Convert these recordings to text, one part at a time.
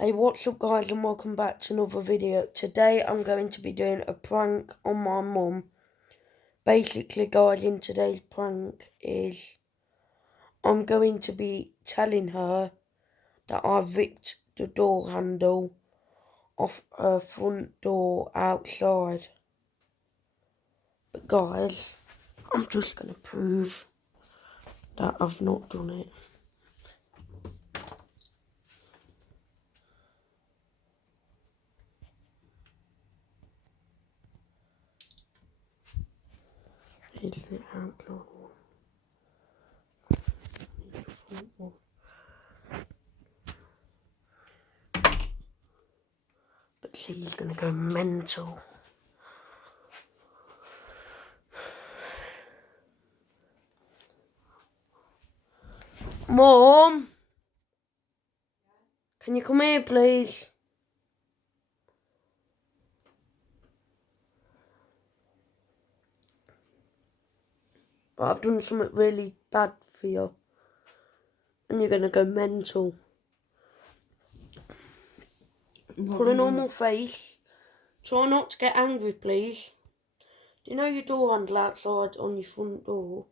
Hey, what's up guys, and welcome back to another video. Today I'm going to be doing a prank on my mum. Basically guys, in today's prank is I'm going to be telling her that I ripped the door handle off her front door outside. But guys, I'm just going to prove that I've not done it. Here's the outside one. Here's the front one. But she's going to go mental. Mom, can you come here, please? But I've done something really bad for you, and you're gonna go mental. Put a normal face. Try not to get angry, please. Do you know your door handle outside on your front door?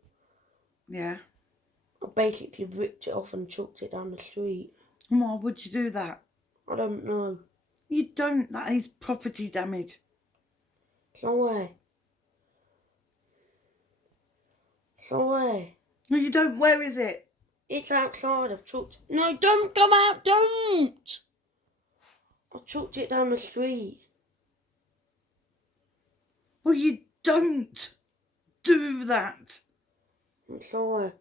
Yeah. I basically ripped it off and chucked it down the street. Why would you do that? I don't know. You don't. That is property damage. Somewhere. Somewhere. No, you don't. Where is it? It's outside. I've chucked. No, don't come out. Don't. I chucked it down the street. Well, you don't do that. It's somewhere.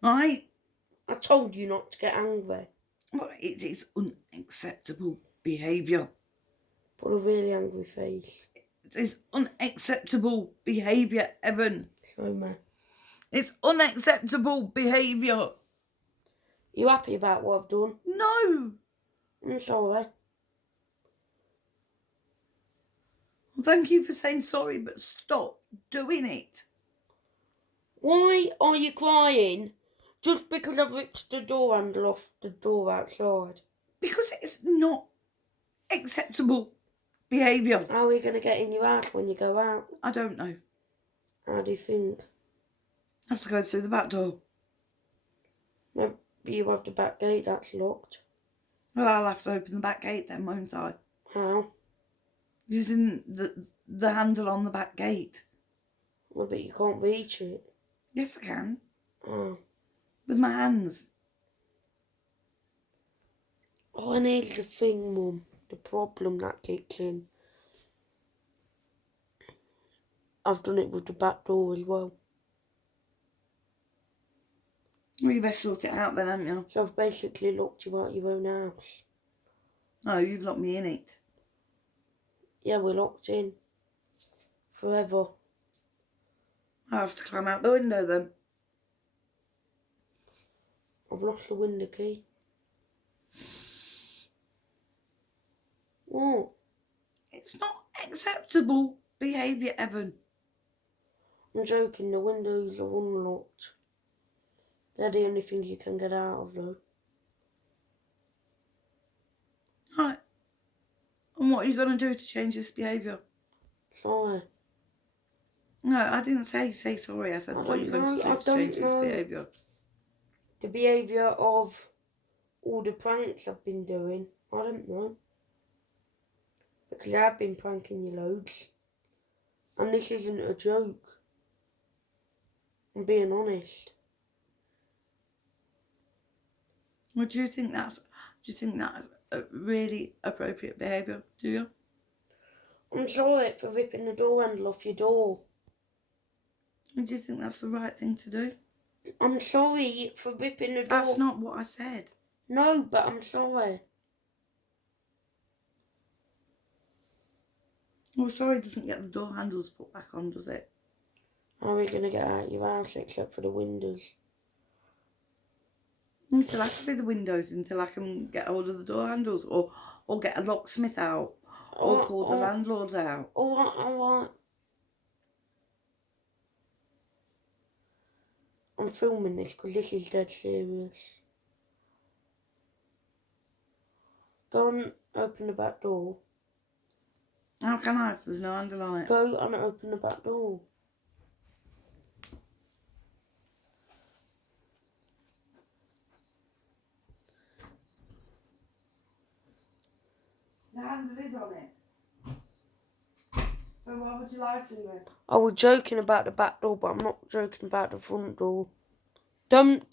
Right? I told you not to get angry. Well, it is unacceptable behaviour. Put a really angry face. It is unacceptable behaviour, Evan. Show me. It's unacceptable behaviour. You happy about what I've done? No. I'm sorry. Well, thank you for saying sorry, but stop doing it. Why are you crying? Just because I've ripped the door handle off the door outside. Because it's not acceptable behaviour. How are we going to get in your house when you go out? I don't know. How do you think? I have to go through the back door. Maybe you have the back gate that's locked. Well, I'll have to open the back gate then, won't I? How? Using the handle on the back gate. Well, but you can't reach it. Yes, I can. Oh. With my hands. Oh, and here's the thing, Mum. The problem that kicks in. I've done it with the back door as well. Well, you best sort it out then, haven't you? So I've basically locked you out your own house. No, you've locked me in it. Yeah, we're locked in. Forever. I'll have to climb out the window then. I've lost the window key. What? It's not acceptable behaviour, Evan. I'm joking, the windows are unlocked. They're the only things you can get out of though. Right. And what are you going to do to change this behaviour? Sorry. No, I didn't say sorry. I said, what are you going to do to change this behaviour? The behaviour of all the pranks I've been doing, I don't know. Because I've been pranking you loads. And this isn't a joke. I'm being honest. Well, do you think that's a really appropriate behaviour? Do you? I'm sorry for ripping the door handle off your door. And do you think that's the right thing to do? I'm sorry for ripping the door. That's not what I said. No, but I'm sorry. Well, sorry doesn't get the door handles put back on, does it? How are we going to get out of your house except for the windows? Until I can be the windows, until I can get hold of the door handles, or get a locksmith out, or call the landlord out. Alright. I'm filming this because this is dead serious. Go and open the back door. How can I if there's no handle on it? Go and open the back door. The handle is on it. So why would you lie to me? I was joking about the back door, but I'm not joking about the front door. Don't.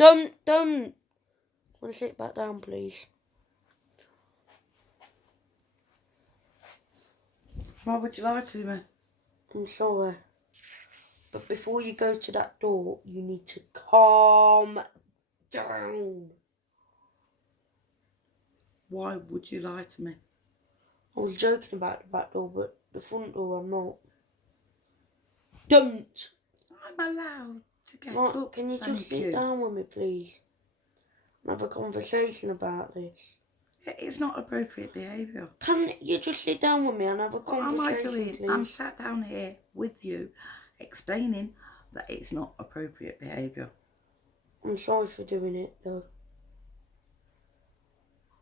Want to sit back down, please? Why would you lie to me? I'm sorry. But before you go to that door, you need to calm down. Why would you lie to me? I was joking about the back door, but the front door I'm not. Don't! I'm allowed to get Right, up. can you Thank just sit down with me, please? And have a conversation about this. It's not appropriate behaviour. Can you just sit down with me and have a What am I conversation, doing? please? I'm sat down here with you, explaining that it's not appropriate behaviour. I'm sorry for doing it, though.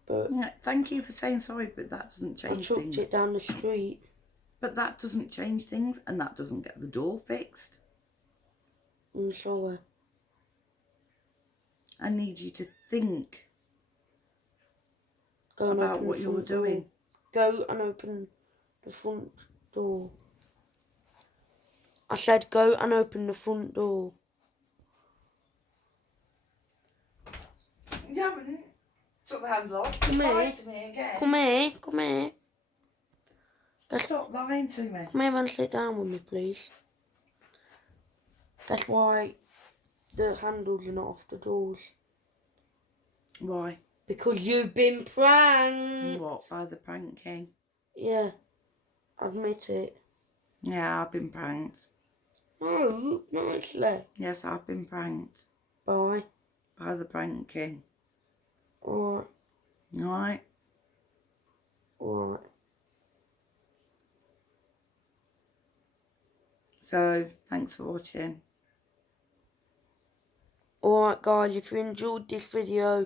But Thank you for saying sorry, but that doesn't I change chucked things. it down the street. But that doesn't change things, and that doesn't get the door fixed. I'm sorry. I need you to think Go and about open what the you were front door. doing. Go and open the front door. I said go and open the front door. You haven't took the handle off. Come You here. lied to me again. Come here. Come here. Stop lying to me. Come here and sit down with me, please. That's why the handles are not off the doors. Why? Because you've been pranked. What? By the prank king? Yeah. Admit it. Yeah, I've been pranked. No, nicely. Yes, I've been pranked Bye. by the prank king. Alright. Alright? Alright. So, thanks for watching. Alright guys, if you enjoyed this video,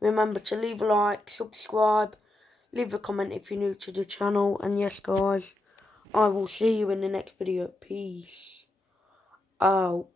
remember to leave a like, subscribe, leave a comment if you're new to the channel, and yes guys, I will see you in the next video. Peace out.